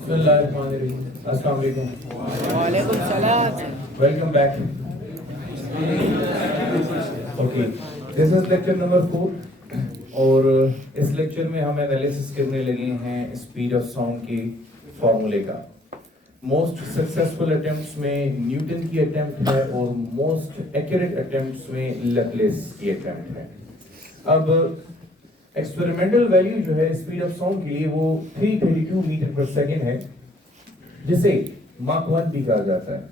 अस्सलाम वालेकुम। वालेकुम सलाम। Welcome back. Okay, this is lecture number 4 और इस लेक्चर में हम एनालिसिस करने लगे हैं स्पीड ऑफ साउंड के फॉर्मूले का। मोस्ट सक्सेसफुल अटेम्प्ट्स में न्यूटन की अटेम्प्ट है और मोस्ट एक्यूरेट अटेम्प्ट्स में लैप्लेस की अटेम्प्ट है। अब एक्सपेरिमेंटल वैल्यू जो है स्पीड ऑफ साउंड के लिए वो 332 मीटर पर सेकेंड है, जिसे Mach 1 भी कहा जाता है।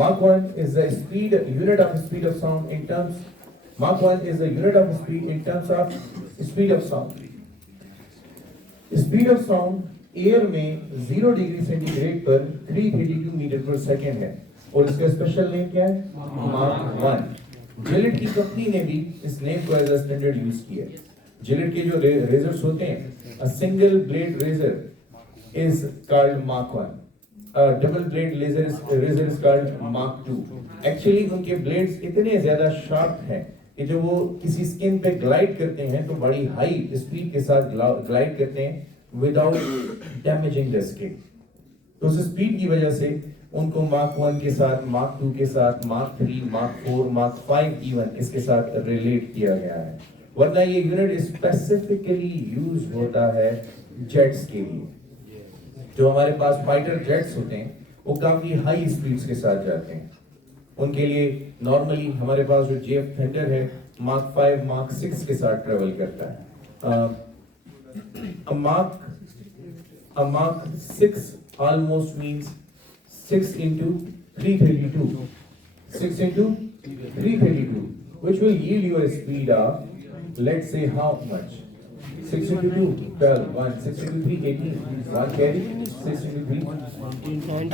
Mach 1 is the unit of speed of sound in terms. Mach 1 is the unit of speed in terms of speed of sound. Speed of sound air में 0 डिग्री सेंटीग्रेड पर 332 metre पर second है और इसका स्पेशल नेम क्या है? Mach 1। Gillette की company ने भी इस नेम को एज अ स्टैंडर्ड यूज किया है। जिलेट के जो रेजर्स होते हैं, a single blade razor is called Mach 1. A double blade razor is called Mach 2. Actually उनके ब्लेड्स इतने ज्यादा शार्प हैं कि जब वो किसी स्किन पे ग्लाइड करते हैं तो बड़ी हाई स्पीड के साथ ग्लाइड करते हैं विदाउट डैमेजिंग द स्किन। तो उस स्पीड की वजह से उनको Mach 1 के साथ, Mach 2 के साथ, Mach 3, Mach 4, Mach 5 इवन इसके साथ रिलेट किया गया है। वरना ये यूनिट स्पेसिफिकली यूज होता है जेट्स के लिए। जो हमारे पास फाइटर जेट्स होते हैं वो काफी हाई स्पीड्स के साथ जाते हैं। उनके लिए नॉर्मली हमारे पास जो जेफ थंडर है Mach 5, Mach 6 के साथ ट्रेवल करता है। a Mach 6 almost means 6 into 332, 6 into 332, which will yield you a speed of, let's say, how much? 6 into 2, 12, 1, 6 into 3, 18, 1 carry, 6 into 3,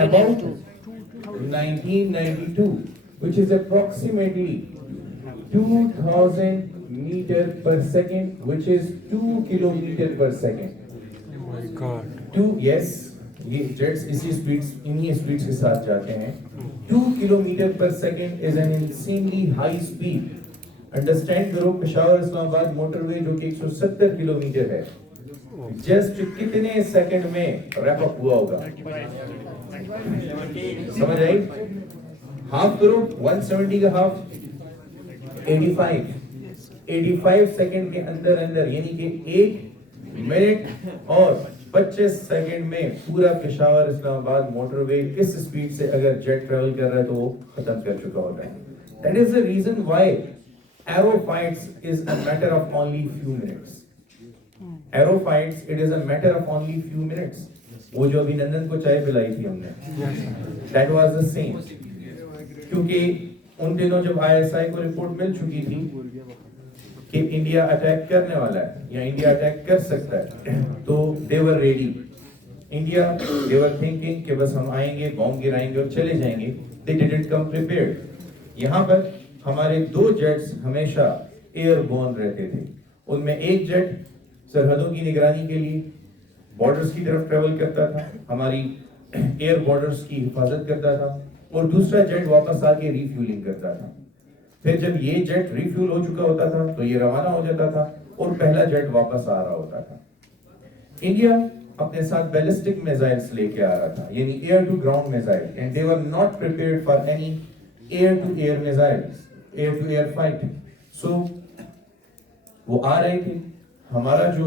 about 1992, which is approximately 2000 meter per second, which is 2 kilometer per second. Oh my God. 2, yes, ये jets इसी speeds, इन्हीं speeds के साथ जाते हैं। 2 kilometre पर second is an insanely high speed. Understand करो, Peshawar Islamabad motorway जो कि 170 किलोमीटर है, जस्ट कितने सेकंड में रैप अप हुआ होगा? समझ आई? हाफ करो 170 का हाफ 85 सेकंड के अंदर अंदर, यानी कि 1 मिनट और 25 सेकंड में पूरा पेशावर इस्लामाबाद मोटरवे इस स्पीड से अगर जेट ट्रेवल कर रहा है तो वो खत्म कर चुका होता है। That is the reason why aero fights is a matter of only few minutes. Aero fights, it is a matter of only few minutes. वो जो अभिनंदन को चाय पिलाई थी हमने, that was the same. क्योंकि उन दिनों जब ISI को रिपोर्ट मिल चुकी थी कि इंडिया अटैक करने वाला है या इंडिया अटैक कर सकता है, तो they were ready. India, they were thinking कि बस हम आएंगे, बॉम्ब गिराएंगे और चले जाएंगे. They didn't come prepared. यहाँ पर हमारे 2 जेट्स हमेशा एयरबोर्न रहते थे। उनमें एक जेट सरहदों की निगरानी के लिए बॉर्डर्स की तरफ ट्रेवल करता था, हमारी एयर बॉर्डर्स की हिफाजत करता था, और दूसरा जेट वापस आके रिफ्यूलिंग करता था। फिर जब ये जेट रिफ्यूल हो चुका होता था तो ये रवाना हो जाता था और पहला जेट वापस आ रहा होता था। इंडिया अपने साथ बैलिस्टिक मिसाइल्स लेके आ रहा था, यानी air to ground missile, and they were not prepared for any air to air missiles, air to air fight. So वो आ रहे थे, हमारा जो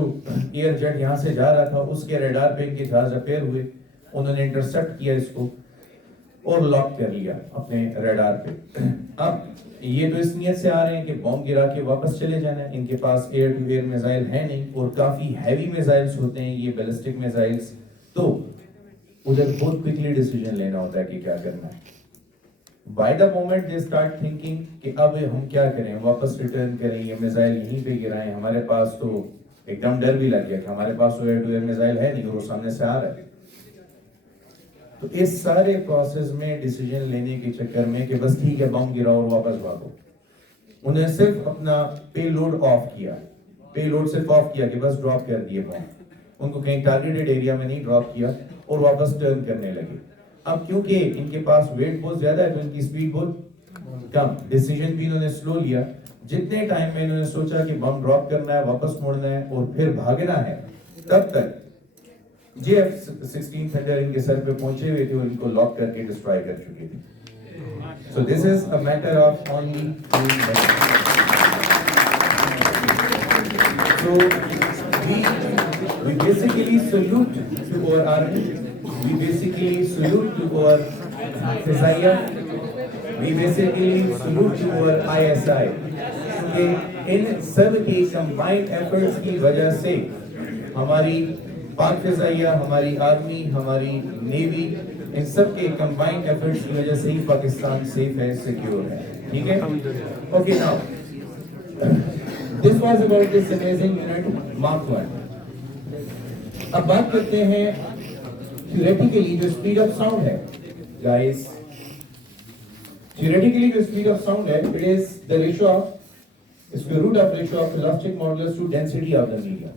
एयर जेट यहाँ से जा रहा था उसके रडार पे इनके जहाज अपेयर हुए, उन्होंने इंटरसेप्ट किया इसको और लॉक कर लिया अपने रडार पे। अब ये तो इस नियत से आ रहे हैं कि बॉम्ब गिरा के वापस चले जाना है, इनके पास एयर टू एयर मिसाइल है नहीं और काफी हैवी मिसाइल्स होते हैं ये बैलिस्टिक मिसाइल्स, तो उधर बहुत क्विकली डिसीजन लेना होता है कि क्या करना है। By the moment they start thinking कि अब हम क्या करें, वापस रिटर्न करें, ये मिसाइल यहीं पे गिराएं, हमारे पास तो एकदम डर भी लग गया कि हमारे पास तो एयर टू एयर मिसाइल है नहीं और वो सामने से आ रहा है। तो इस सारे प्रोसेस में डिसीजन लेने के चक्कर में कि बस ठीक है बम गिराओ और वापस भागो, उन्हें सिर्फ अपना पेलोड ऑफ किया, पेलोड सिर्फ ऑफ किया कि बस ड्रॉप कर दिए बम, उनको कहीं टारगेटेड एरिया में नहीं ड्रॉप किया और वापस टर्न करने लगे। अब क्योंकि इनके पास वेट बहुत ज्यादा है तो इनकी स्पीड बहुत कम, डिसीजन भी इन्होंने स्लो लिया। जितने टाइम में इन्होंने सोचा कि बम ड्रॉप करना है, वापस मुड़ना है और फिर भागना है, तब तक JF-16 थंडर इनके सर पे पहुंचे हुए थे और इनको लॉक करके डिस्ट्रॉय कर चुके थे. So this is a matter of only few minutes. So we basically salute to our army. We basically salute to our FISAIA. We basically salute to our ISI. कि इन सब की combined efforts की वजह से हमारी पाक फिजाइया, हमारी आर्मी, हमारी नेवी, इन सब के कंबाइंड एफर्ट्स की वजह से ही पाकिस्तान सेफ है, सिक्योर है. ठीक है? Okay, now this was about this amazing unit mark 1. अब बात करते हैं थियोरेटिकली जो स्पीड ऑफ साउंड है. गाइस, थियोरेटिकली जो स्पीड ऑफ साउंड है, it is the ratio of square root of ratio of elastic modulus to density of the medium.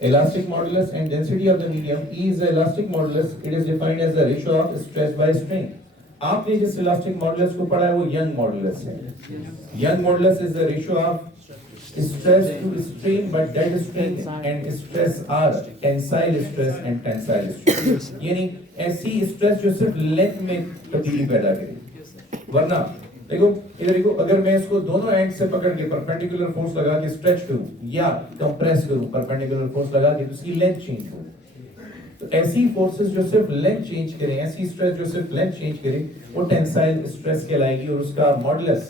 Elastic modulus and density of the medium. E is the elastic modulus. It is defined as the ratio of stress by strain. आपने जिस elastic modulus को पढ़ा है वो Young modulus है. Young modulus is the ratio of stress to strain, but that strain and stress are tensile stress and tensile stress. यानी ऐसी stress जो सिर्फ length में तब्दीली पैदा करे. वरना देखो इधर देखो, अगर मैं इसको दोनों एंड से पकड़ के परपेंडिकुलर फोर्स लगा के स्ट्रेच करूं या कंप्रेस करूं परपेंडिकुलर फोर्स लगा के, तो उसकी लेंथ चेंज हो. तो ऐसी फोर्सेस जो सिर्फ लेंथ चेंज करें, ऐसी स्ट्रेस जो सिर्फ लेंथ चेंज करे, वो टेंसाइल स्ट्रेस कहलाएगी और उसका मॉडुलस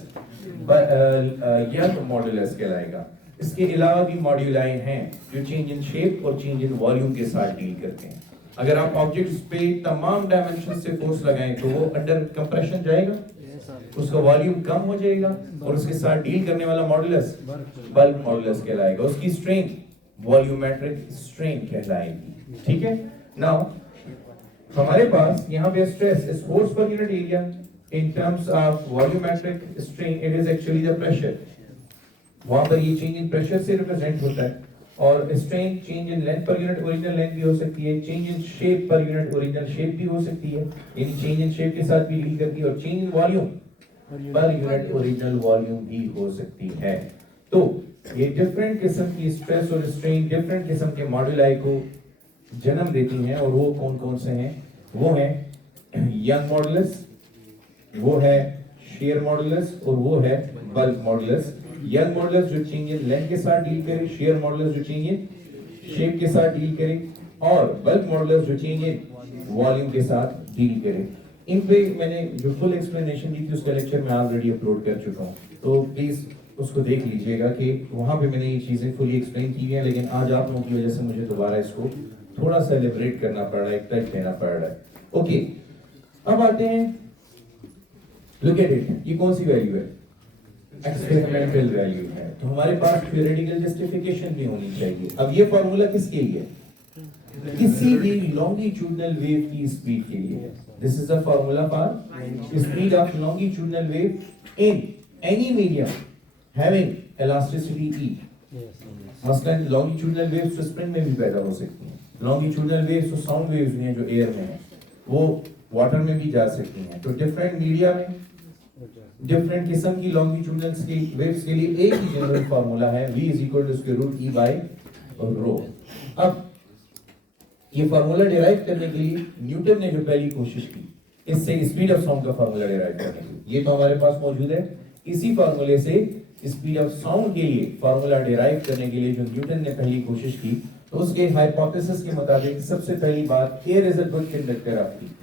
यंग मॉडुलस कहलाएगा. इसके अलावा भी मॉड्यूलाई हैं जो चेंज इन शेप और चेंज इन वॉल्यूम के साथ डील करते हैं. अगर आप ऑब्जेक्ट्स पे तमाम डायमेंशन से फोर्स लगाएं तो वो अंडर कंप्रेशन जाएगा, उसका वॉल्यूम कम हो जाएगा और उसके साथ डील करने वाला मॉडुलस बल्क मॉडुलस कहलाएगा. उसकी स्ट्रेन वॉल्यूमेट्रिक स्ट्रेन कहलाएगी. ठीक है? नाउ हमारे पास यहाँ पे stress is force per unit area. In terms of volumetric strain it is actually the pressure. वहां पर ये चेंज इन प्रेशर से रिप्रेजेंट होता है. और strain change in length per unit original length भी हो सकती है, change in shape per unit original shape भी हो सकती है, यानी चेंज इन शेप के साथ भी डील करती है, और change in volume per unit original volume भी हो सकती है. तो ये डिफरेंट किस्म की स्ट्रेस और स्ट्रेन डिफरेंट किस्म के मॉड्यूलाई को जन्म देती हैं. और वो कौन कौन से हैं? वो है यंग मॉडुलस, वो है शेयर मॉडुलस और वो है बल्क मॉडुलस. यंग मॉडुलस जो चेंज इन लेंथ के साथ डील करे, शेयर मॉडुलस जो चेंज इन शेप के साथ डील करे, और बल्क मॉडुलस जो चेंज इन वॉल्यूम के साथ डील करे. इन पे मैंने जो फुल एक्सप्लेनेशन दी थी उसका लेक्चर मैं ऑलरेडी अपलोड कर चुका हूँ, तो प्लीज उसको देख लीजिएगा कि वहाँ पे मैंने ये चीजें फुली एक्सप्लेन की हैं. लेकिन आज आप लोगों की वजह से मुझे दोबारा इसको थोड़ा सा एलिब्रेट करना पड़ रहा है, एक टच देना पड़ रहा है. ओके, अब आते हैं, लुक एट इट. ये कौन सी वैल्यू है? एक्सपेरिमेंटल वैल्यू है. तो हमारे पास थ्योरेटिकल जस्टिफिकेशन भी होनी चाहिए. अब ये फॉर्मूला किसके लिए? किसी भी लॉन्गिट्यूडनल वेव की स्पीड के लिए. This is the formula for speed of longitudinal wave in any medium having elasticity E. मसलन लॉन्गिट्यूडनल वेव्स तो स्प्रिंग में भी पैदा हो सकती हैं. लॉन्गिट्यूडनल वेव्स तो साउंड वेव्स हैं जो एयर में हैं, वो वाटर में भी जा सकती हैं. तो डिफरेंट मीडिया में डिफरेंट किस्म की लॉन्गिट्यूडनल की वेव्स के लिए एक ही जनरल फार्मूला है, v √E by rho. अब ये फार्मूला डिराइव करने के लिए न्यूटन ने जो पहली कोशिश की, इससे स्पीड ऑफ साउंड का फार्मूला डिराइव करने के लिए, ये तो हमारे पास मौजूद है. इसी फार्मूले से स्पीड ऑफ साउंड के लिए फार्मूला डिराइव करने के लिए जो न्यूटन ने पहली कोशिश की, तो उसके हाइपोथेसिस के मुताबिक सबसे पहली बात, air is a good conductor of heat.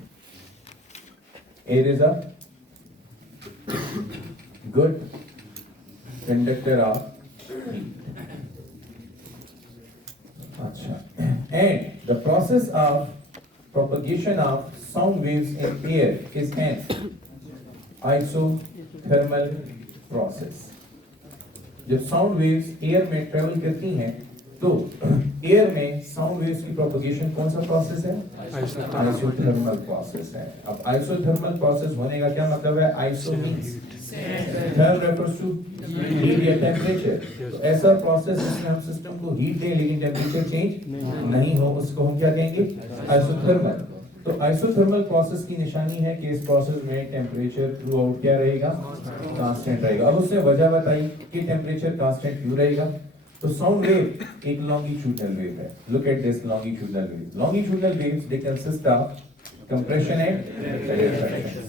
Air is a good conductor of heat. Acha. And the process of propagation of sound waves in air is an isothermal process. जब sound waves air में travel करती हैं, तो air में sound waves की propagation कौन सा process है? आइसोथर्मल प्रोसेस है. अब आइसोथर्मल प्रोसेस होने का क्या मतलब है? Iso means therm refers to heat या टेम्परेचर. तो ऐसा प्रोसेस जिसमें हम सिस्टम को हीट दें लेकिन टेम्परेचर चेंज नहीं हो, उसको हम क्या कहेंगे? आइसोथर्मल. तो आइसोथर्मल प्रोसेस की निशानी है कि इस प्रोसेस में टेम्परेचर थ्रू आउट क्या रहेगा? कांस्टेंट रहेगा. अब उसने वजह बताई कि टेम्परेचर कांस्टेंट क्यों रहेगा. तो साउंड वेव एक लॉन्गिट्यूडनल वेव है. Look at this longitudinal wave. Longitudinal waves they consist of compression and rarefaction.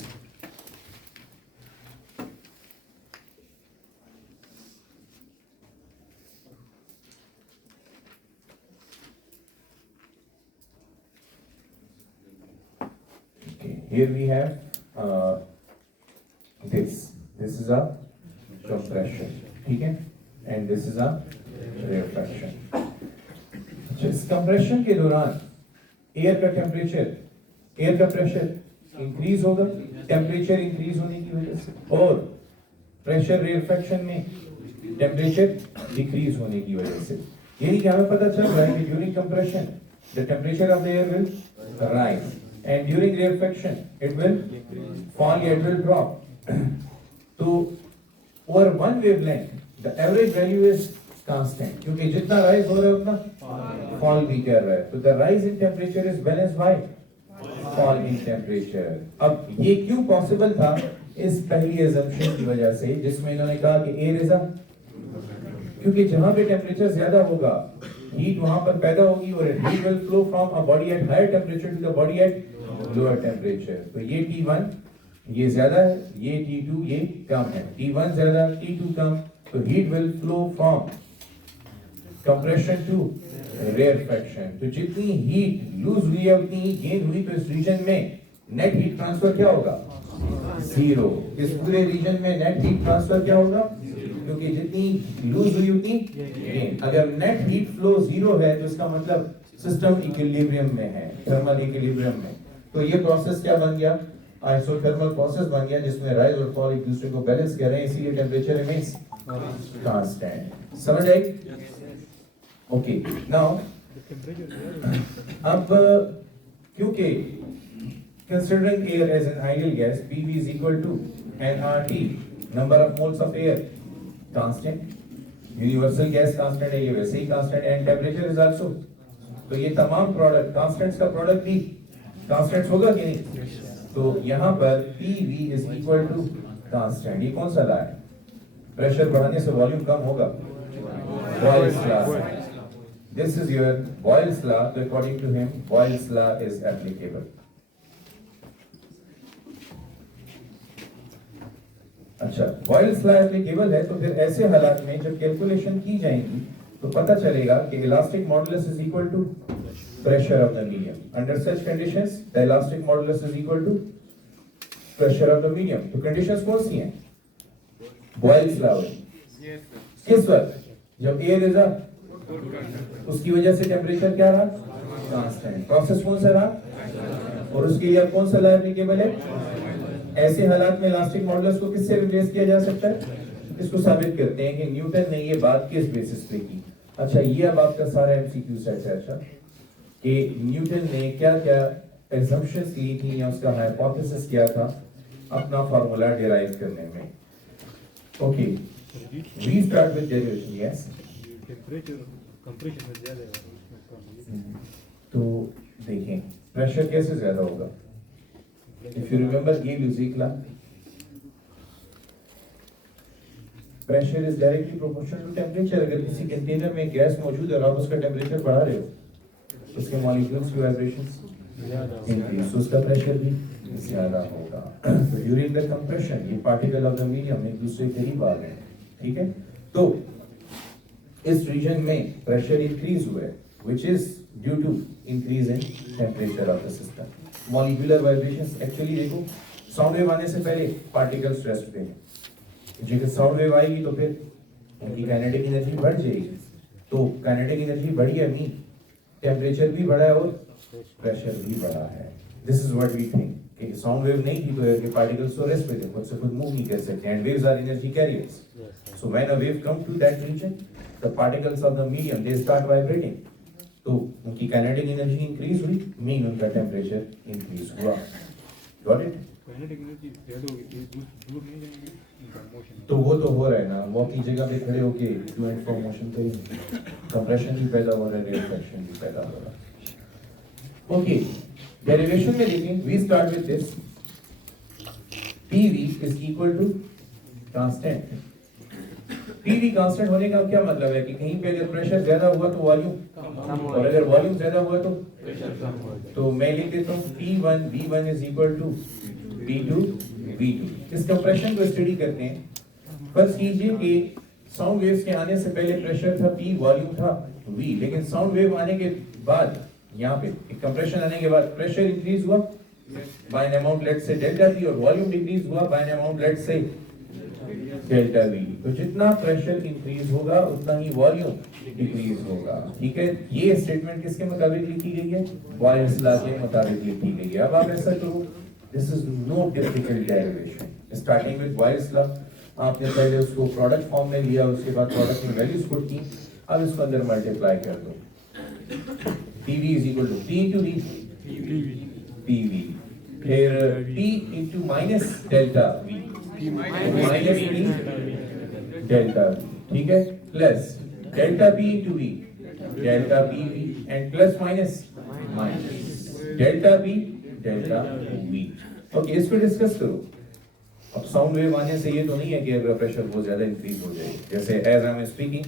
Okay, here we have this. This is a compression, ठीक है? And this is a rarefaction. अच्छा, इस compression के दौरान air का temperature, air का pressure increase होगा temperature increase होने की वजह से, और प्रेशर रेयरफैक्शन में टेम्परेचर डिक्रीज होने की वजह से. यानी कि हमें पता चल रहा है कि during compression the temperature of the air will rise and during rarefaction it will fall या इट विल ड्रॉप. तो over one wavelength the average value is constant, क्योंकि जितना राइज हो रहा है उतना फॉल भी कर रहा है. तो the rise in temperature is balanced bye fall in temperature. अब ये क्यों पॉसिबल था? इस पहली assumption की वजह से, जिसमें इन्होंने कहा कि एयर इज अ, क्योंकि जहां पे टेम्परेचर ज्यादा होगा हीट वहां पर पैदा होगी और heat will flow from a body at higher temperature to the body at lower temperature. तो ये T1 ये ज्यादा है, ये T2 ये कम है. T1 ज्यादा T2 कम, तो heat will flow from compression to rarefaction. तो जितनी हीट लूज हुई है उतनी ही गेन हुई. तो इस रीजन में नेट हीट ट्रांसफर क्या होगा? जीरो. इस पूरे रीजन में नेट हीट ट्रांसफर क्या होगा? क्योंकि जितनी लूज हुई उतनी गेन. अगर नेट हीट फ्लो जीरो है तो इसका मतलब सिस्टम इक्विलिब्रियम में है, थर्मल इक्विलिब्रियम में. तो ये प्रोसेस क्या बन गया? आइसोथर्मल प्रोसेस बन गया, जिसमें राइज और फॉल एक दूसरे को बैलेंस कर रहे हैं, इसीलिए टेम्परेचर रिमेंस कांस्टेंट. समझ आई? ओके, नाउ अब क्योंकि considering air as an ideal gas, PV is equal to nRT, number of moles of air, constant. Universal gas constant है, ये वैसे ही constant है, and temperature is also. तो ये तमाम प्रोडक्ट कांस्टेंट्स का प्रोडक्ट भी कांस्टेंट्स होगा कि नहीं? तो यहाँ पर PV is equal to constant. ये कौन सा लॉ है? प्रेशर बढ़ाने से वॉल्यूम कम होगा. Boyle's law. This is your Boyle's law. So according to him, Boyle's law is applicable. अच्छा, Boyle's law applicable है, तो फिर ऐसे हालात में जब कैलकुलेशन की जाएंगी तो पता चलेगा कि elastic modulus is equal to pressure of the medium. Under such conditions the elastic modulus is equal to pressure of the medium. तो कंडीशंस कौन सी हैं? Boyle's law. किस वक्त? जब एयर इज अ, उसकी वजह से टेम्परेचर क्या रहा? कांस्टेंट. प्रोसेस कौन सा रहा? और उसके लिए अब कौन सा लॉ एप्लीकेबल है? ऐसे हालात में इलास्टिक मॉडुलस को किससे रिप्लेस किया जा सकता है? इसको साबित करते हैं कि न्यूटन ने ये बात किस बेसिस पे की. अच्छा, ये अब आपका सारा एमसीक्यू सेट है. अच्छा, कि न्यूटन ने क्या क्या assumptions ली थी या उसका हाइपोथेसिस क्या था अपना फार्मूला डिराइव करने में. Okay, we start with derivation. Yes, temperature compression में ज्यादा है उसमें. तो देखें प्रेशर कैसे ज्यादा होगा. इफ यू रिमेंबर ये Lussac law, pressure is directly proportional to temperature. अगर किसी कंटेनर में गैस मौजूद है और आप उसका टेम्परेचर बढ़ा रहे हो, उसके मॉलिक्यूल्स की वाइब्रेशंस इंक्रीज, तो उसका प्रेशर भी ज्यादा होगा. तो ड्यूरिंग द कंप्रेशन ये पार्टिकल ऑफ द मीडियम एक दूसरे के करीब आ गए. ठीक है, तो इस रीजन में प्रेशर इंक्रीज हुआ है, which is due to increase in temperature of the system. Molecular vibrations, actually देखो साउंड वेव आने से पहले पार्टिकल्स रेस्ट पे हैं. जब साउंड वेव आएगी तो फिर उनकी काइनेटिक एनर्जी बढ़ जाएगी. तो काइनेटिक एनर्जी बढ़ी है, मीन टेम्परेचर भी बढ़ा है और प्रेशर भी बढ़ा है. This is what we think कि साउंड वेव नहीं थी तो ये पार्टिकल्स तो रेस्ट पे थे, खुद से खुद मूव नहीं कर सकते. And waves are energy carriers. So when a wave come to that region, the particles of the medium they start vibrating. तो उनकी काइनेटिक एनर्जी इंक्रीज हुई, मीन उनका टेम्परेचर इंक्रीज हुआ. Got it? काइनेटिक एनर्जी ज्यादा होगी, दूर नहीं जाएंगे उनका मोशन. तो वो तो हो रहा है ना, वो अपनी जगह पे खड़े होके टू एंड फ्रो मोशन करेंगे. कंप्रेशन भी पैदा हो रहा है, रेयरफैक्शन भी पैदा हो रहा है. ओके, डेरिवेशन में देखें, we start with this. PV is equal to constant. PV constant होने का क्या मतलब है कि कहीं पे अगर प्रेशर ज्यादा हुआ तो वॉल्यूम, और अगर वॉल्यूम ज्यादा हुआ तो मैं लिख देता हूँ P1 V1 is equal to P2 V2। इस कंप्रेशन को स्टडी करते हैं। फर्ज कीजिए कि साउंड वेव्स के आने से पहले प्रेशर था P, वॉल्यूम था V, लेकिन साउंड वेव आने के बाद यहाँ पे एक कंप्रेशन आने के बाद प्रेशर इंक्रीज हुआ by an amount let's say delta P, और वॉल्यूम डिक्रीज हुआ by an amount let's say delta V। तो जितना प्रेशर इंक्रीज होगा उतना ही वॉल्यूम डिक्रीज होगा। ठीक है, ये स्टेटमेंट किसके मुताबिक लिखी गई है? बॉयल्स लॉ के मुताबिक लिखी गई है। अब आप ऐसा करो, this is know difficult derivation. Starting with Boyle's law, आपने पहले उसको प्रोडक्ट फॉर्म में लिया, उसके बाद प्रोडक्ट में वैल्यूज पुट की, अब इसको अंदर मल्टीप्लाई कर दो। PV is equal to P into V, PV, फिर P into minus delta V, minus P delta V, ठीक है, plus delta P into V, delta PV, and plus minus delta P delta V। Okay, इसको discuss करो। अब sound wave आने से ये तो नहीं है कि अगर प्रेशर बहुत ज्यादा इंक्रीज हो जाए, जैसे as I am speaking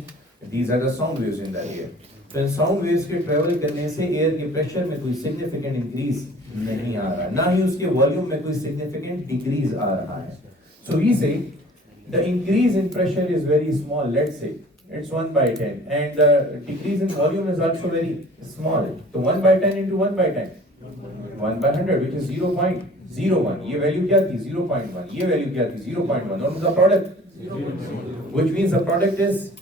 these are the sound waves in the air. तो साउंड वेव्स के ट्रेवल करने से एयर के प्रेशर में कोई सिग्निफिकेंट इंक्रीज नहीं आ रहा, ना ही उसके वॉल्यूम में कोई सिग्निफिकेंट डिक्रीज आ रहा है। सो वी से the increase in pressure is very small, let's say it's 1 by 10, and the decrease in volume is also very small. So 1 by 10 into 1 by 10, 1 by 100, which is 0.01. ये value क्या थी? 0.1. ये value क्या थी? 0.1. और the product, which means the product is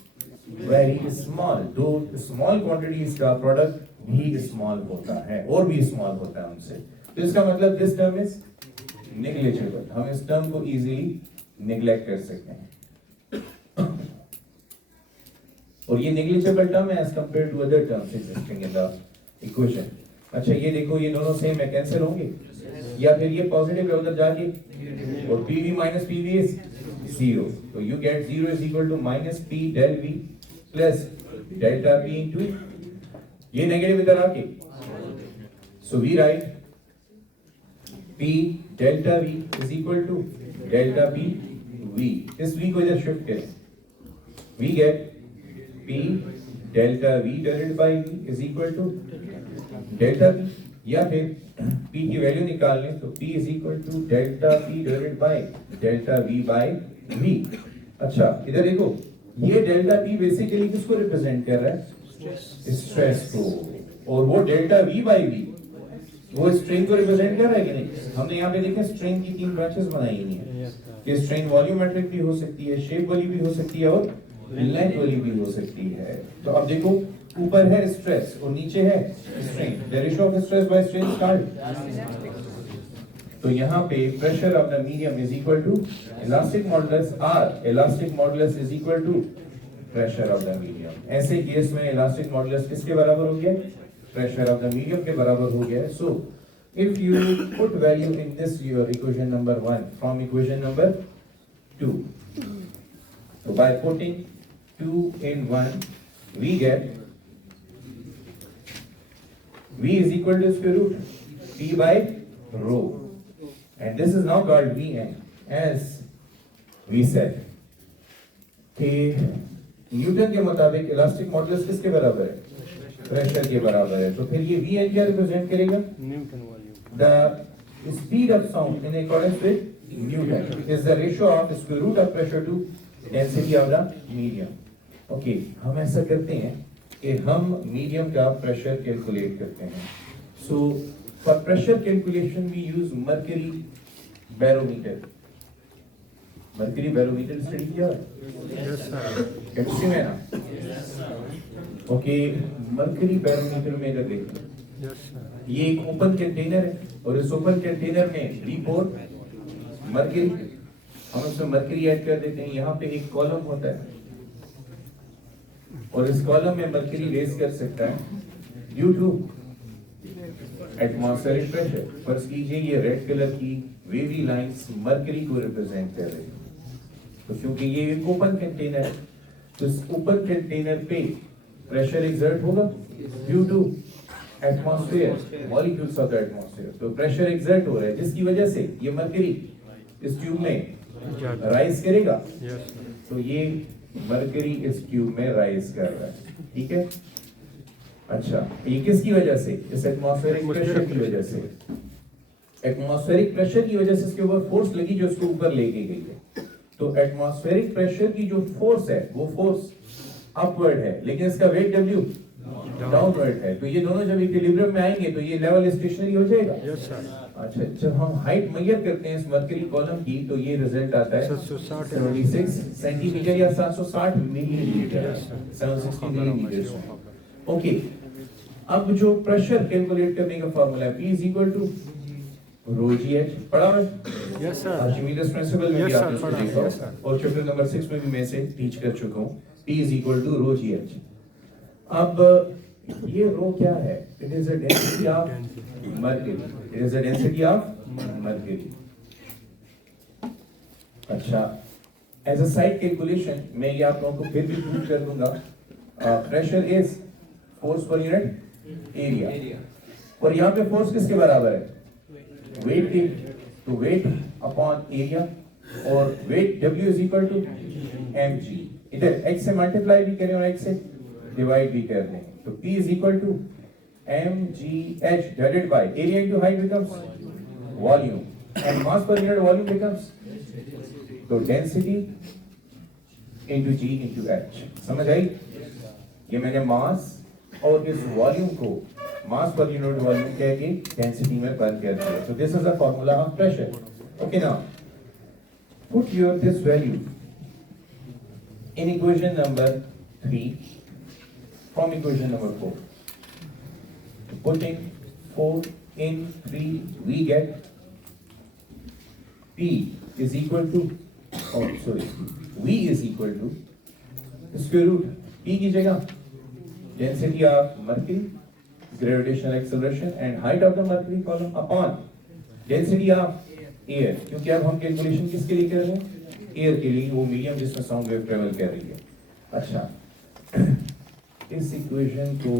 very small. Though small quantities का product भी small होता है, और भी small होता है उनसे। तो इसका मतलब this term is negligible. हम इस term को easily neglect कर सकते हैं। और ये negligible term है as compared to other terms existing in the equation। अच्छा, ये देखो, ये दोनों सेम है, कैंसिल होंगे, या फिर ये पॉजिटिव है उधर जाके, और PV minus PV is 0, तो you get 0 is equal to minus P del V plus delta P into, ये नेगेटिव इधर आके, so we write P delta V is equal to delta P V। इस V को इधर shift करें, we get P delta V divided by V is equal to delta P, या फिर P की वैल्यू निकाल लें तो P is equal to delta P divided by delta V by V। अच्छा, इधर देखो, ये डेल्टा P बेसिकली किसको रिप्रेजेंट कर रहा है? स्ट्रेस को, और वो डेल्टा V by V वो स्ट्रेन को रिप्रेजेंट कर रहा है कि नहीं? हमने यहाँ पे देखा स्ट्रेन की 3 ब्रांचेस बनाई हुई हैं कि स्ट्रेन वॉल्यूमेट्रिक भी हो सकती है, शेप वाली भी हो सकती है, और लेंथ वाली भी हो सकती है। तो अब देखो, ऊपर है स्ट्रेस और नीचे है strain, the ratio of stress by strain is तो यहाँ पे pressure of the medium is equal to elastic modulus R, elastic modulus is equal to pressure of the medium. ऐसे केस में इलास्टिक मॉडुलस किसके बराबर हो गया? प्रेशर ऑफ द मीडियम के बराबर हो गया। So if you put value in this your equation number 1 from equation number 2, so by putting 2 in 1, we get V is equal to square root P by rho, and this is now called Vn, as we said कि Newton के मुताबिक elastic modulus किसके बराबर है? Pressure के बराबर है। तो फिर ये Vn क्या रिप्रेजेंट करेगा? Newton volume. The speed of sound in accordance with Newton is the ratio of square root of pressure to density of the medium। Okay, हम ऐसा करते हैं कि हम मीडियम का प्रेशर कैलकुलेट करते हैं। So for pressure calculation we use mercury barometer. Mercury barometer study किया है? केमिस्ट्री में ना? ओके, मर्करी बैरोमीटर में अगर देखें, ये एक ओपन कंटेनर है, और इस ओपन कंटेनर में V4 मर्करी, हम उसमें मर्करी ऐड कर देते हैं। यहाँ पे एक कॉलम होता है, और इस कॉलम में मर्करी रेज कर सकता है ड्यू टू एटमॉस्फेरिक प्रेशर। फर्ज कीजिए ये रेड कलर की वेवी लाइंस मर्करी को रिप्रेजेंट कर रही है। तो क्योंकि ये एक ओपन कंटेनर है, तो इस ओपन कंटेनर पे प्रेशर एक्सर्ट होगा due to atmosphere, molecules of the atmosphere. तो प्रेशर एक्सर्ट हो रहा है, जिसकी वजह से ये मर्करी इस ट्यूब में राइज करेगा। तो ये मरकरी इस ट्यूब में राइज कर रहा है, ठीक है। अच्छा, ये किसकी वजह से? इस एटमॉस्फेरिक प्रेशर की वजह से। एटमॉस्फेरिक प्रेशर की वजह से इसके ऊपर फोर्स लगी जो इसको ऊपर लेके गई है। तो एटमॉस्फेरिक प्रेशर की जो फोर्स है वो फोर्स अपवर्ड है, लेकिन इसका वेट W डाउनवर्ड है। तो ये दोनों जब इक्विलिब्रियम में आएंगे तो ये लेवल स्टेशनरी हो जाएगा। Yes sir. अच्छा, जब हम हाइट मेजर करते हैं इस मरकरी कॉलम की तो ये रिजल्ट आता है 76 सेंटीमीटर या 760 मिलीमीटर, 760 मिलीमीटर। ओके, अब जो प्रेशर कैलकुलेट करने का फार्मूला है P is equal to rho g h, पढ़ा है? Yes sir. आर्चिमीडेस प्रिंसिपल में भी Yes, sir, आपने इसको पढ़ा है, देखा yes, sir. और चैप्टर नंबर 6 में भी मैं इसे टीच कर चुका हूँ। P is equal to rho g h. अब ये रो क्या है? It is a density of mercury. It is a density of mercury. अच्छा, एज अ साइड कैलकुलेशन मैं ये आप लोगों को फिर भी प्रूव कर दूंगा। Pressure is force per unit area, और यहाँ पे फोर्स किसके बराबर है? वेट की। तो वेट अपॉन एरिया, और weight W is equal to mg। इधर x से मल्टीप्लाई भी करें और x से डिवाइड भी कर दें, तो P is equal to mgh divided by area into height becomes volume, and mass per unit volume becomes, तो density into g into h। समझ आई? ये मैंने मास और इस वॉल्यूम को मास पर यूनिट वॉल्यूम कह के डेंसिटी में बंद कर दिया। So this is the formula of pressure. Okay, now put your this value in equation number 3 from equation number 4. Putting 4 in 3, we get P is equal to, V is equal to square root P की जगह density of mercury, gravitational acceleration and height of the mercury column upon density of air, क्योंकि अब हम calculation किसके लिए कर रहे हैं? एयर के लिए, वो मीडियम जिसमें साउंड वेव ट्रेवल कर रही है। अच्छा, इस इक्वेशन को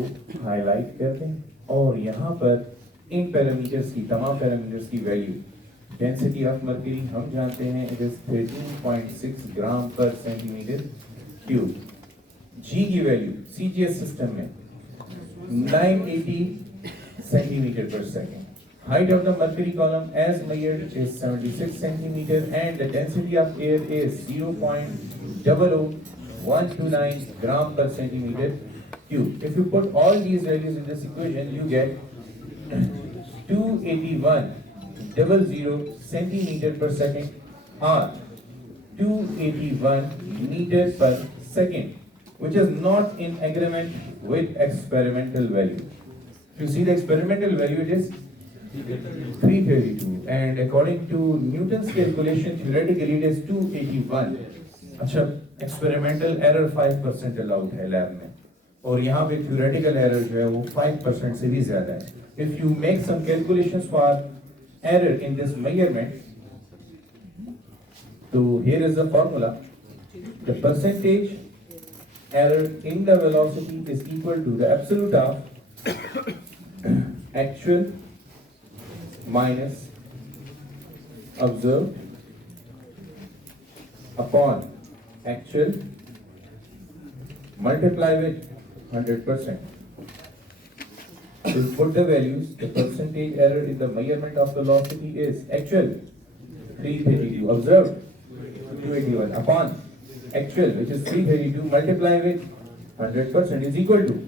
हाईलाइट कर दें और यहाँ पर इन पैरामीटर्स की, तमाम पैरामीटर्स की वैल्यू, डेंसिटी ऑफ मर्क्यूरी हम जानते हैं इट इज 13.6 ग्राम पर सेंटीमीटर क्यूब। जी की वैल्यू सीजीएस सिस्टम में 980 centimeter per second. Height of the mercury column as measured is 76 centimeter and the density of air is 0.00129 gram per centimeter cube. If you put all these values in this equation, you get 281.00 centimeter per second or 281 meters per second, which is not in agreement with experimental value. If you see the experimental value, it is 332, and according to Newton's calculation, theoretically it is 281. अच्छा, experimental error 5% allowed है lab में, और यहाँ पे theoretical error जो है वो 5% से भी ज़्यादा है. If you make some calculations for error in this measurement, so here is the formula. The percentage error in the velocity is equal to the absolute of actual minus observed upon actual multiply with 100%. To put the values, the percentage error in the measurement of velocity is actual 332, observed 281 upon actual, which is 332, multiply with 100% is equal to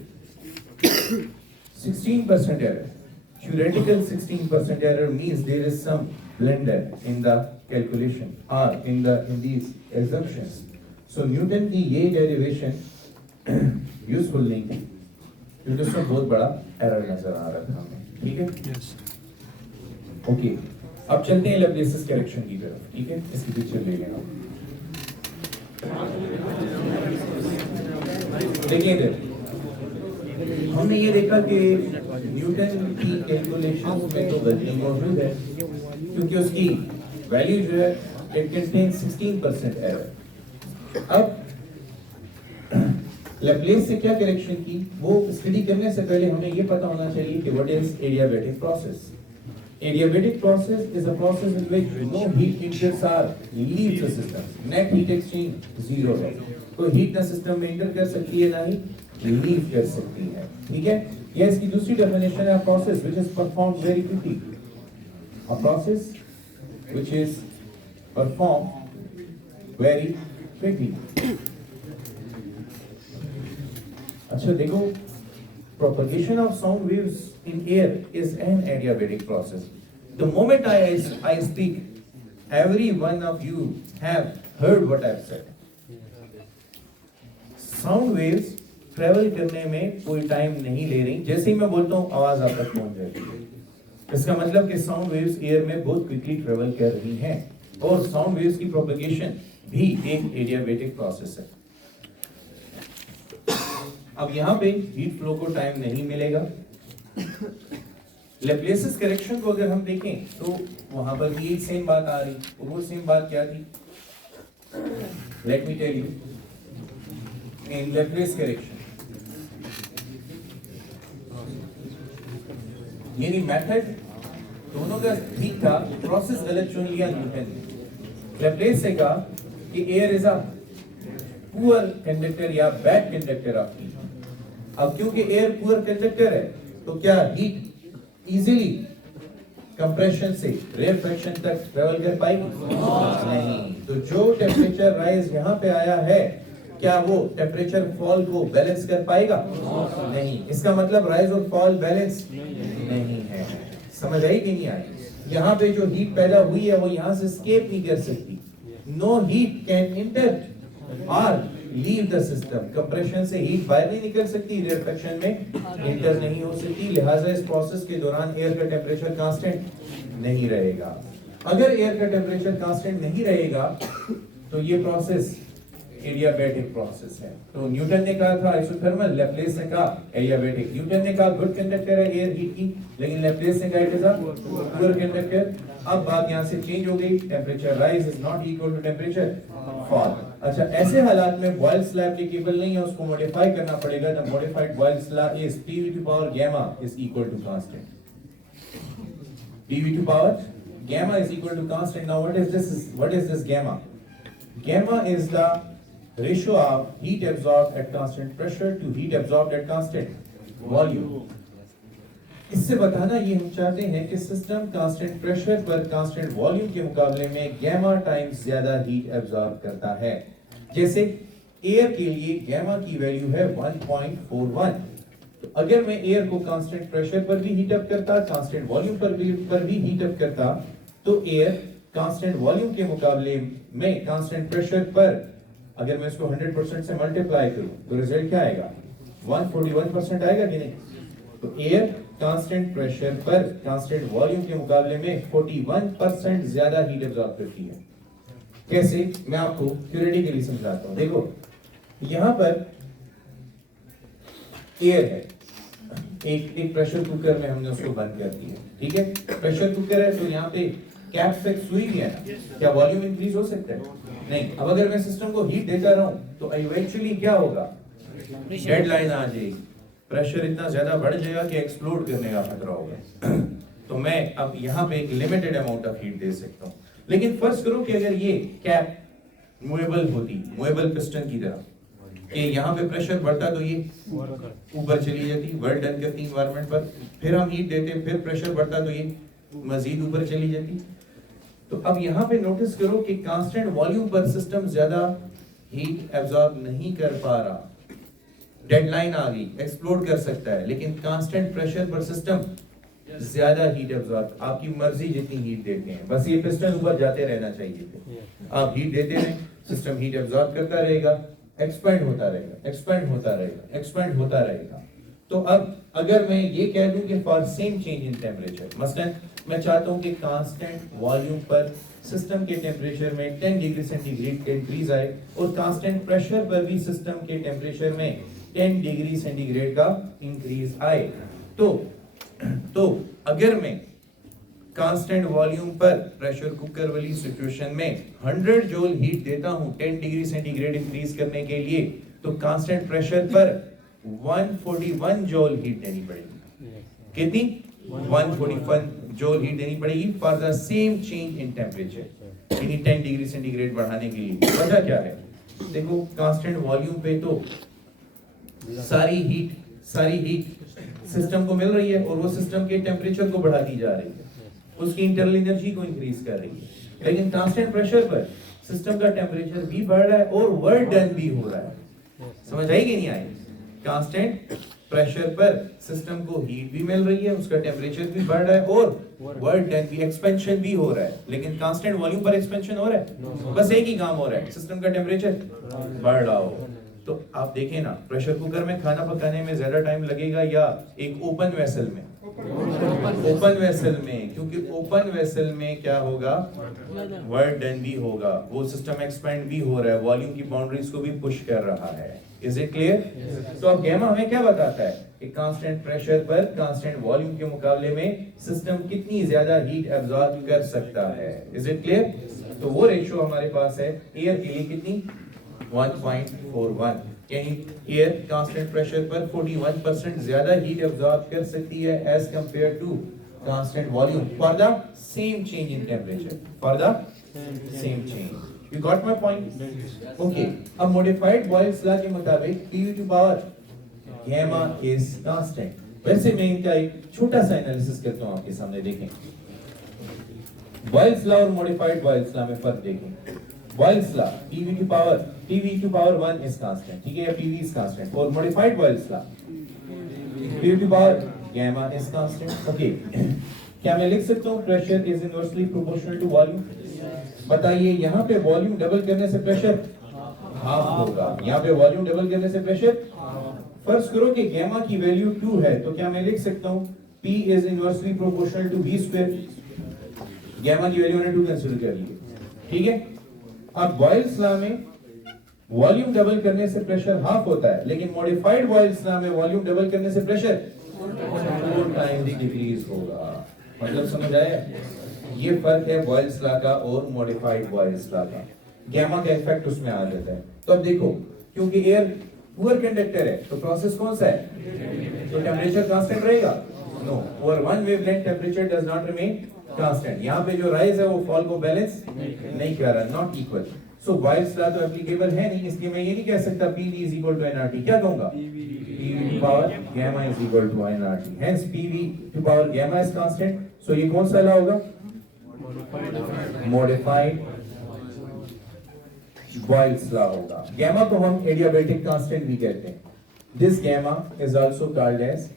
16% error. Theoretical 16% error means there is some blunder in the calculation or in these assumptions. So Newton की ये derivation useful नहीं थी, क्योंकि उसमें बहुत बड़ा error नजर आ रहा था हमें, ठीक है? ओके, अब चलते हैं लैप्लेसिस करेक्शन की तरफ, ठीक है? इसकी पिक्चर ले लेना। देखिए इधर हमने ये देखा कि न्यूटन की कैलकुलेशन में तो गलती मौजूद है, क्योंकि उसकी वैल्यू जो है इट कंटेन्स 16% एरर। अब लैप्लेस से क्या करेक्शन की वो स्टडी करने से पहले हमें ये पता होना चाहिए कि what is adiabatic process. Adiabatic process is a process in which no heat enters or leaves the system. Net heat exchange zero है. कोई heat ना system में enter कर सकती है ना ही leave कर सकती है. ठीक है? यह इसकी दूसरी definition है, a process which is performed very quickly. A process which is performed very quickly. अच्छा देखो, propagation of sound waves in air is an adiabatic process. The moment I speak, every one of you have heard what I've said. Sound waves travel करने में कोई time नहीं ले रही. जैसे ही मैं बोलता हूँ आवाज आप तक पहुंच जाएगी. इसका मतलब कि साउंड वेव्स एयर में बहुत क्विकली ट्रेवल कर रही हैं और साउंड वेव्स की प्रोपेगेशन भी एक एडियाबेटिक प्रोसेस है. अब यहाँ पे हीट फ्लो को टाइम नहीं मिलेगा. लैप्लेसिस करेक्शन को अगर हम देखें तो वहां पर भी एक सेम बात आ रही. वो सेम बात क्या थी? Let me tell you. In Laplace correction यानी मेथड दोनों का ठीक था, प्रोसेस गलत चुन लिया न्यूटन ने. लैप्लेस से कहा कि air is a poor conductor या बैड कंडक्टर ऑफ हीट. अब क्योंकि एयर पुअर कंडक्टर है तो क्या हीट इजीली कंप्रेशन से रेयरफेक्शन तक ट्रेवल कर पाएगी? नहीं. तो जो टेम्परेचर राइज यहाँ पे आया है, क्या वो टेम्परेचर फॉल को बैलेंस कर पाएगा? नहीं. इसका मतलब राइज और फॉल बैलेंस नहीं है. समझ आई कि नहीं आई? यहाँ पे जो हीट पैदा हुई है वो यहाँ से एस्केप नहीं कर सकती. नो हीट कैन एंटर और लीव द सिस्टम. कंप्रेशन से हीट बाहर नहीं निकल सकती, रेयरफेक्शन में एंटर नहीं हो सकती. लिहाजा इस प्रोसेस के दौरान एयर का टेम्परेचर कांस्टेंट नहीं रहेगा. अगर एयर का टेम्परेचर कांस्टेंट नहीं रहेगा तो ये प्रोसेस एडियाबेटिक प्रोसेस है. तो न्यूटन ने कहा था आइसोथर्मल, लैप्लेस ने कहा एडियाबेटिक. न्यूटन ने कहा गुड कंडक्टर है एयर हीट की, लेकिन लैप्लेस ने कहा it is a poor conductor. अब बात यहाँ से चेंज हो गई. Temperature rise is not equal to temperature fall. अच्छा, ऐसे हालात में बॉयल्स लॉ एप्लीकेबल नहीं है, उसको मॉडिफाई करना पड़ेगा. The modified Boyle's law is Pv to power gamma is equal to constant. Pv to power gamma is equal to constant. Now what is this gamma? Gamma is the ratio of heat absorbed at constant pressure to heat absorbed at constant volume. इससे बताना ये हम चाहते हैं कि system constant pressure पर constant volume के मुकाबले में गैमा टाइम्स ज्यादा हीट एब्जॉर्ब करता है. जैसे एयर के लिए गैमा की वैल्यू है 1.41. तो अगर मैं एयर को कांस्टेंट प्रेशर पर भी हीट अप करता, कांस्टेंट वॉल्यूम पर भी हीट अप करता, तो एयर कांस्टेंट वॉल्यूम के मुकाबले में कांस्टेंट प्रेशर पर अगर मैं इसको 100% से मल्टीप्लाई करूं तो रिजल्ट क्या आएगा? 141% आएगा कि नहीं? तो एयर कांस्टेंट प्रेशर पर कांस्टेंट वॉल्यूम के मुकाबले में 41% ज्यादा हीट एब्जॉर्ब करती है. कैसे? मैं आपको थ्योरेटिकली समझाता हूं. देखो, यहां पर एयर है, एक प्रेशर कुकर में हमने उसको बंद कर दिया. ठीक है, प्रेशर कुकर है तो यहाँ पे कैप फिक्स हुई है ना, क्या वॉल्यूम इंक्रीज हो सकता है? नहीं. अब अगर मैं सिस्टम को हीट देता रहूं तो इवेंचुअली क्या होगा? डेडलाइन आ जाएगी, प्रेशर इतना ज्यादा बढ़ जाएगा कि एक्सप्लोड करने का खतरा होगा. तो मैं अब यहाँ पे एक लिमिटेड अमाउंट ऑफ हीट दे सकता हूँ. लेकिन फर्ज करो कि अगर ये कैप मूवेबल होती, मूवेबल पिस्टन की तरह, कि यहाँ पे प्रेशर बढ़ता तो ये ऊपर चली जाती, वर्क डन करती इन्वायरमेंट पर, फिर हम हीट देते, फिर प्रेशर बढ़ता तो ये मजीद ऊपर चली जाती. तो अब यहाँ पे नोटिस करो कि कांस्टेंट वॉल्यूम पर सिस्टम ज्यादा हीट एब्जॉर्ब नहीं कर पा रहा. डेडलाइन आ गई, एक्सप्लोड कर सकता है, लेकिन कांस्टेंट प्रेशर पर सिस्टम ज्यादा हीट एब्जॉर्ब, आपकी मर्जी जितनी हीट देते हैं, बस ये पिस्टन ऊपर जाते रहना चाहिए. आप हीट देते हैं, सिस्टम हीट एब्जॉर्ब करता रहेगा, एक्सपेंड होता रहेगा, एक्सपेंड होता रहेगा, एक्सपेंड होता रहेगा. तो अब अगर मैं ये कह दूं कि for same change in temperature, मसलन मैं चाहता हूं कि कांस्टेंट वॉल्यूम पर सिस्टम के टेम्परेचर में 10 डिग्री सेंटीग्रेड का इंक्रीज आए और कांस्टेंट प्रेशर पर भी सिस्टम के टेम्परेचर में 10 डिग्री सेंटीग्रेड का इंक्रीज आए, तो अगर मैं कांस्टेंट वॉल्यूम पर प्रेशर कुकर वाली सिचुएशन में 100 जूल हीट देता हूं 10 डिग्री सेंटीग्रेड इंक्रीज करने के लिए, तो कांस्टेंट प्रेशर पर 141 जूल हीट देनी पड़ेगी. कितनी? जो हीट देनी पड़ेगी for the same change in temperature, यानी 10 डिग्री सेंटीग्रेड बढ़ाने के लिए। वजह क्या है? देखो कांस्टेंट वॉल्यूम पे तो सारी हीट सिस्टम को मिल रही है और वो सिस्टम के टेम्परेचर को बढ़ाती जा रही है, उसकी इंटरनल एनर्जी को इंक्रीज कर रही है। लेकिन कांस्टेंट प्रेशर पर सिस्टम का टेम्परेचर भी बढ़ रहा है और वर्क डन भी हो रहा है। समझ आई कि नहीं आई? कांस्टेंट प्रेशर पर सिस्टम को हीट भी मिल रही है, उसका टेम्परेचर भी बढ़ रहा है और वर्क डन भी, एक्सपेंशन भी हो रहा है। लेकिन कांस्टेंट वॉल्यूम पर एक्सपेंशन हो रहा है, बस एक ही काम हो रहा है, सिस्टम का टेम्परेचर बढ़ रहा हो। तो आप देखें ना, प्रेशर कुकर में खाना पकाने में ज्यादा टाइम लगेगा या एक ओपन वेसल में? ओपन वेसल में, क्योंकि ओपन वेसल में क्या होगा, वर्क डन भी होगा, वो सिस्टम एक्सपेंड भी हो रहा है, वॉल्यूम की बाउंड्रीज को भी पुश कर रहा है। Is it clear? तो अब गैमा हमें क्या बताता है कि कांस्टेंट प्रेशर पर कांस्टेंट वॉल्यूम के मुकाबले में सिस्टम कितनी ज्यादा हीट एब्जॉर्ब कर सकता है। Is it clear? तो वो रेशियो हमारे पास है एयर के लिए कितनी, 1.41, यानी एयर कांस्टेंट प्रेशर पर 41% ज्यादा हीट एब्जॉर्ब कर सकती है as compare to constant volume for the same change in temperature, for the same change. You got my point? Okay, अब मॉडिफाइड बॉयल्स लॉ के मुताबिक PV to power gamma is constant. वैसे मैं इनका एक छोटा सा एनालिसिस करता हूं आपके सामने, देखें बॉयल्स लॉ और मॉडिफाइड बॉयल्स लॉ में फर्क देखें। Boyle's law PV to power 1 is constant, ठीक है, या PV is constant, और modified Boyle's law PV to power gamma is constant। Okay, क्या मैं लिख सकता हूँ pressure is inversely proportional to volume? बताइए, यहाँ पे वॉल्यूम डबल करने से प्रेशर हाफ होगा, यहाँ पे वॉल्यूम डबल करने से प्रेशर, फर्ज करो कि गैमा की वैल्यू 2 है, तो क्या मैं लिख सकता हूँ P is inversely proportional to V square? Gamma की वैल्यू मैंने 2 कंसीडर कर ली, ठीक है। अब बॉयल्स लॉ में वॉल्यूम डबल करने से प्रेशर हाफ होता है, लेकिन मॉडिफाइड बॉयल्स लॉ में वॉल्यूम डबल करने से प्रेशर 4 टाइम्स डिक्रीज होगा। मतलब समझ आया? ये फर्क है बॉयल्स लॉ का और मॉडिफाइड बॉयल्स लॉ का। गैमा का इफेक्ट उसमें आ जाता है। तो अब देखो, क्योंकि एयर पुअर कंडक्टर है तो प्रोसेस कौन सा है, तो टेम्परेचर कांस्टेंट रहेगा? No, over one wavelength temperature does not remain constant. यहाँ पे जो राइज है वो फॉल को बैलेंस नहीं कर रहा, not equal. So Boyle's law तो एप्लीकेबल है नहीं, इसलिए मैं ये नहीं कह सकता PV is equal to nRT। क्या कहूंगा? PV to power gamma is equal to nRT। Hence PV to power gamma is constant। So ये कौन सा लॉ होगा? मॉडिफाइड बॉयल्स लॉ होगा। गैमा को हम एडियाबैटिक कांस्टेंट भी कहते हैं। This gamma is also called as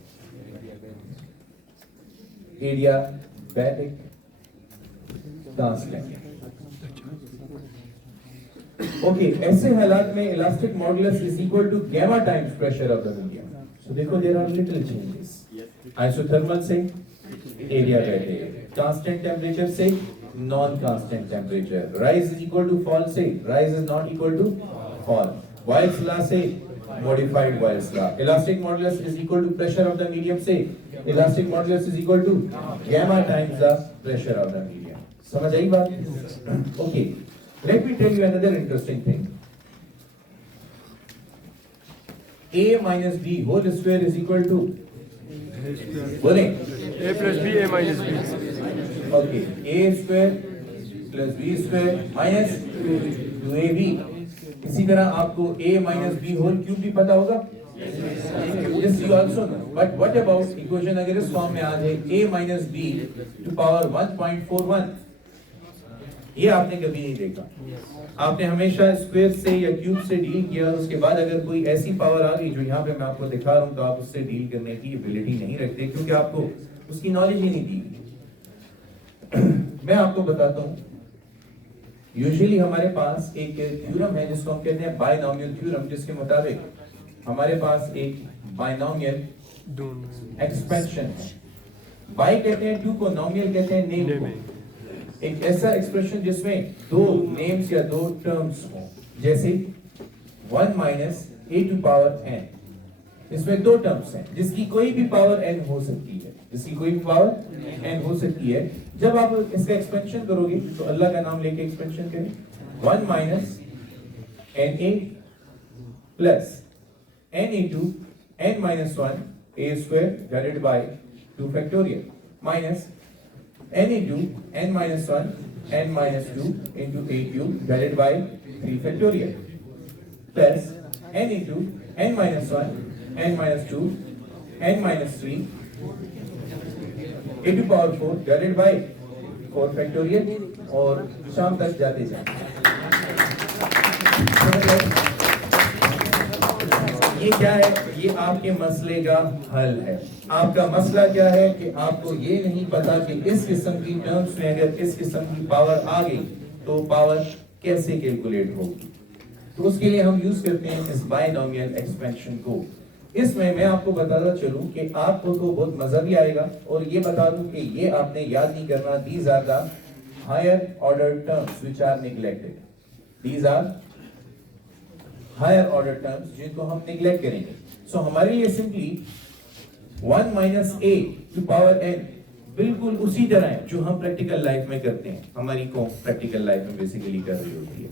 adiabatic constant. Okay, ऐसे हालात में elastic modulus is equal to gamma times pressure of the medium. So देखो, there are little changes. Isothermal से एडियाबैटिक, कांस्टेंट टेम्परेचर से non constant temperature, rise is equal to fall से rise is not equal to fall, Boyle's law से modified Boyle's law, elastic modulus is equal to pressure of the medium से elastic modulus is equal to gamma times the pressure of the medium. समझ आई बात? Okay, let me tell you another interesting thing. A minus B whole square is equal to, बोले, A plus B, A minus B. okay, A square plus B square minus 2AB। इसी तरह आपको A minus B whole cube भी पता होगा? Yes, you also know. But what about equation अगर इस form में आ जाए A minus B to power 1.41, ये आपने कभी नहीं देखा। आपने हमेशा स्क्वायर से या क्यूब से डील किया, उसके बाद अगर कोई ऐसी पावर आ गई जो यहाँ पे मैं आपको दिखा रहा हूँ, तो आप उससे डील करने की एबिलिटी नहीं रखते, क्योंकि आपको उसकी नॉलेज ही नहीं दी। मैं आपको बताता हूँ, यूजुअली हमारे पास एक थ्योरम है जिसको हम कहते हैं बायनॉमियल थ्योरम, जिसके मुताबिक हमारे पास एक बायनॉमियल एक्सपेंशन है। बाय कहते हैं 2 को, नॉमियल कहते हैं नेम को। एक ऐसा एक्सप्रेशन जिसमें 2 नेम्स या 2 टर्म्स हो, जैसे 1 minus a to power n, इसमें 2 टर्म्स हैं जिसकी कोई भी पावर n हो सकती है, जिसकी कोई भी पावर n हो सकती है। जब आप इसका एक्सपेंशन करोगे तो अल्लाह का नाम लेके एक्सपेंशन करें, 1 minus na plus n into n minus 1 a square divided by 2 factorial minus n into n minus 1 n minus 2 into a cube divided by 3 factorial plus n into n minus 1 n minus 2 n minus 3 into power 4 divided by 4 factorial और शाम तक जाते जाए। ये क्या है? ये आपके मसले का हल है। आपका मसला क्या है कि आपको ये नहीं पता कि इस किस्म की टर्म्स में अगर इस किस्म की पावर आ गई तो पावर कैसे कैलकुलेट होगी। तो उसके लिए हम यूज करते हैं इस बायनॉमियल एक्सपेंशन को। इसमें मैं आपको बताता चलूं कि आपको तो बहुत मजा भी आएगा और ये बता दूं कि ये आपने याद नहीं करना। These are the higher order terms which are neglected. These are higher order terms जिनको हम नेग्लेक्ट करेंगे। सो हमारे लिए simply 1 minus a to power n बिल्कुल उसी तरह है जो हम प्रैक्टिकल लाइफ में करते हैं। हमारी कौम प्रैक्टिकल लाइफ में बेसिकली कर रही होती है।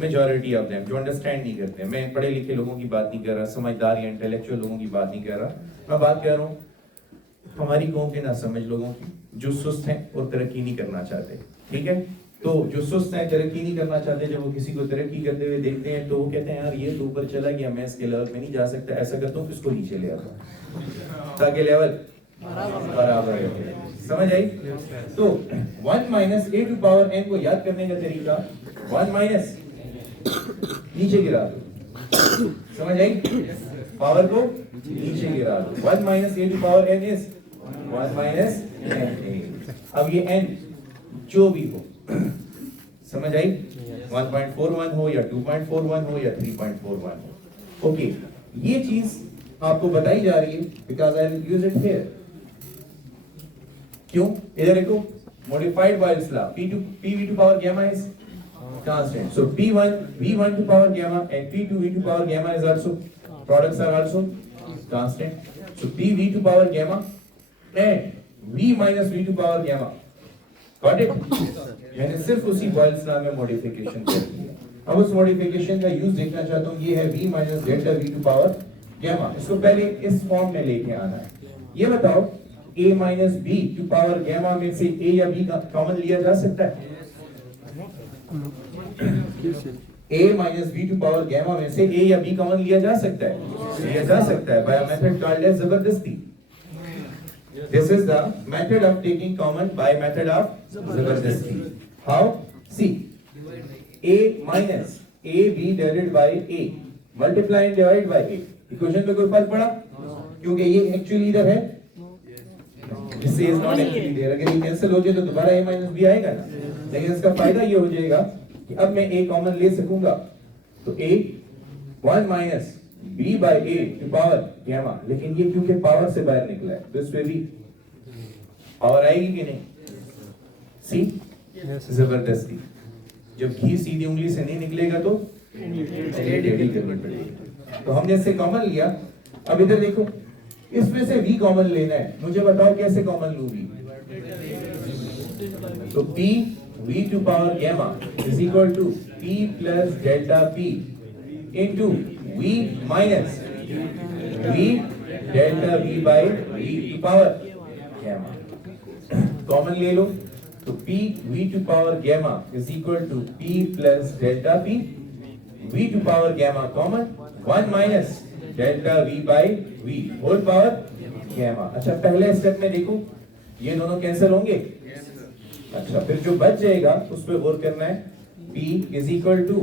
मेजॉरिटी ऑफ देम जो अंडरस्टैंड नहीं करते हैं। मैं पढ़े लिखे लोगों की बात नहीं कर रहा, समझदार या इंटेलेक्चुअल लोगों की बात नहीं कर रहा। मैं बात कर रहा हूँ हमारी कौम के ना समझ लोगों की जो सुस्त हैं और तरक्की नहीं करना चाहते। ठीक है, तो जो सुस्त हैं तरक्की नहीं करना चाहते, जब वो किसी को तरक्की करते हुए देखते हैं तो वो कहते हैं यार ये तो ऊपर चला गया, मैं इसके लेवल में नहीं जा सकता। ऐसा करता हूँ इसको नीचे ले आता हूँ ताकि लेवल बराबर रहे। समझ आई? तो 1 minus a to power n को याद करने का तरीका 1 माइनस नीचे गिरा दो। समझ आई? पावर को नीचे गिरा दो। 1 minus a to power n is 1 minus n। अब ये n जो भी हो समझ आई? 1.41 हो या 2.41 हो या 3.41 हो। ओके, ये चीज आपको बताई जा रही है because I will use it here. क्यों? इधर देखो, modified Boyle's law, pv to power gamma is constant. So p1 v1 to power gamma and p2 v to power gamma is also, products are also constant. So pv to power gamma and v minus v to power gamma. Got it? मैंने सिर्फ उसी Boyle's law में modification कर दी है। अब उस modification का यूज देखना चाहता हूँ। ये है v minus delta v to power gamma। इसको पहले इस फॉर्म में लेके आना है। ये बताओ a minus b to power gamma में से a या b का कॉमन लिया जा सकता है? a minus b to power gamma में से a या b कॉमन लिया जा सकता है? लिया जा सकता है by a method called as जबरदस्ती। This is the method of taking common by method of जबरदस्ती। How? See, a minus a b divided by a multiply and divide by a। Equation में कोई फर्क पड़ा? क्योंकि ये एक्चुअली इधर है, इससे इज नॉट एक्चुअली देयर। अगर ये कैंसिल हो जाए तो दोबारा a माइनस b आएगा ना। लेकिन इसका फायदा ये हो जाएगा कि अब मैं a कॉमन ले सकूंगा तो a 1 minus b by a to power gamma. लेकिन ये क्योंकि पावर से बाहर निकला है तो इस पे भी पावर आएगी कि नहीं? सी जबरदस्ती। जब घी सीधी उंगली से नहीं निकलेगा तो टेढ़ी करनी पड़ेगी। तो हमने इससे कॉमन लिया। अब इधर देखो, इसमें से v कॉमन लेना है। मुझे बताओ कैसे कॉमन लूं v? तो p v to power gamma is equal to p plus delta p into v minus v delta v by v to power gamma. Common ले लो तो p v to power gamma is equal to p plus delta p v to power gamma common 1 minus delta v by v whole power gamma. अच्छा, पहले step में देखो ये दोनों cancel होंगे। अच्छा, फिर जो बच जाएगा उस पे गौर करना है। p is equal to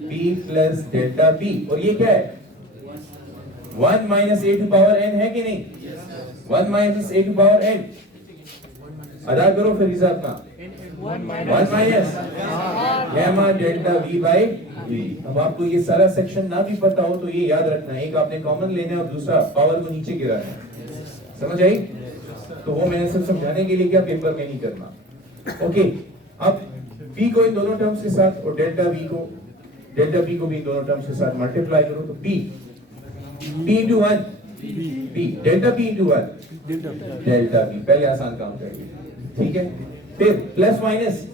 p plus delta p और ये क्या है? 1 minus a to power n है कि नहीं? 1 minus a to power n अदा करो फिर हिसाब का। 1 minus gamma delta v by v। अब आपको ये सारा सेक्शन ना भी पता हो तो ये याद रखना है, एक आपने कॉमन लेना है और दूसरा पावर को नीचे गिराना है। समझ आई? तो वो मैंने सिर्फ समझाने के लिए क्या पेपर में नहीं करना। ओके, अब p को इन दोनों टर्म्स के साथ और डेल्टा p को भी इन दोनों टर्म्स के साथ मल्टीप्लाई करो तो p into 1 p delta p into 1 delta p। पहले आसान काम करिए, ठीक है? फिर प्लस माइनस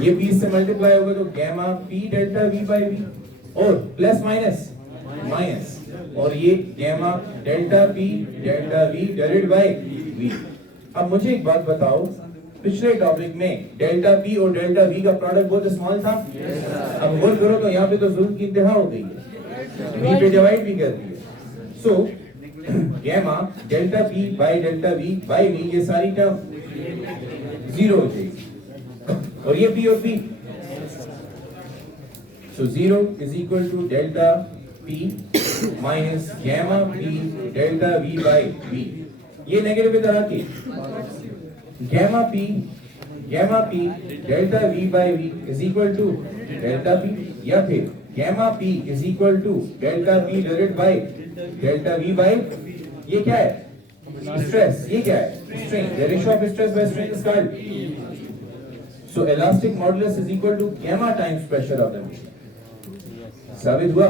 ये p से मल्टीप्लाई होगा तो gamma p delta v by v और प्लस माइनस माइनस और ये gamma delta p delta v divided by v। अब मुझे एक बात बताओ, पिछले टॉपिक में डेल्टा पी और डेल्टा वी का प्रोडक्ट बहुत स्मॉल था। अब गौर करो तो यहाँ पे तो जुल्म की इंतहा हो गई है, वी पे डिवाइड भी कर दी है। So gamma delta P by delta V by V, ये सारी टर्म जीरो हो जाएगी और ये पी और P, so zero is equal to delta P minus gamma P delta V by V. ये नेगेटिव इधर आती है, gamma P delta V by V is equal to delta P, या फिर gamma P is equal to delta P divided by delta V by, ये क्या है? Stress. ये क्या है? Strain. The ratio of stress by strain is called, so elastic modulus is equal to gamma times pressure of the machine. साबित हुआ?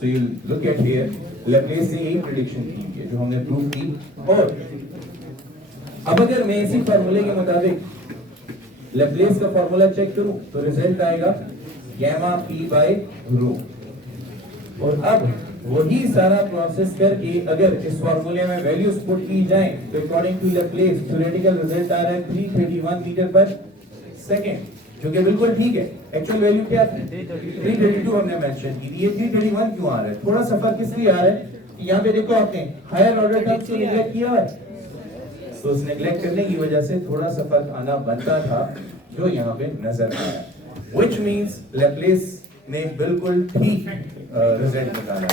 So you look at here, Laplace ने यही प्रेडिक्शन की है जो हमने प्रूव की। और अब अगर मैं इसी फार्मूले के मुताबिक लैप्लेस का फार्मूला चेक करूं तो रिजल्ट आएगा गैमा पी बाय रो। और अब वही सारा प्रोसेस करके अगर इस फार्मूले में वैल्यूज पुट की जाए तो according to Laplace theoretical result आ रहा है 331 मीटर पर सेकंड, जो कि बिल्कुल ठीक है। एक्चुअल वैल्यू क्या थी? 332 हमने मेंशन की थी। ये 331 क्यों आ रहा है? थोड़ा सा फर्क इसलिए आ रहा है कि यहाँ पे देखो आपने हायर ऑर्डर टर्म्स को नेग्लेक्ट किया है, तो उस नेग्लेक्ट करने की वजह से थोड़ा सा फर्क आना बनता था जो यहाँ पे नजर आया, व्हिच मींस लैप्लेस ने बिल्कुल ठीक रिजल्ट निकाला।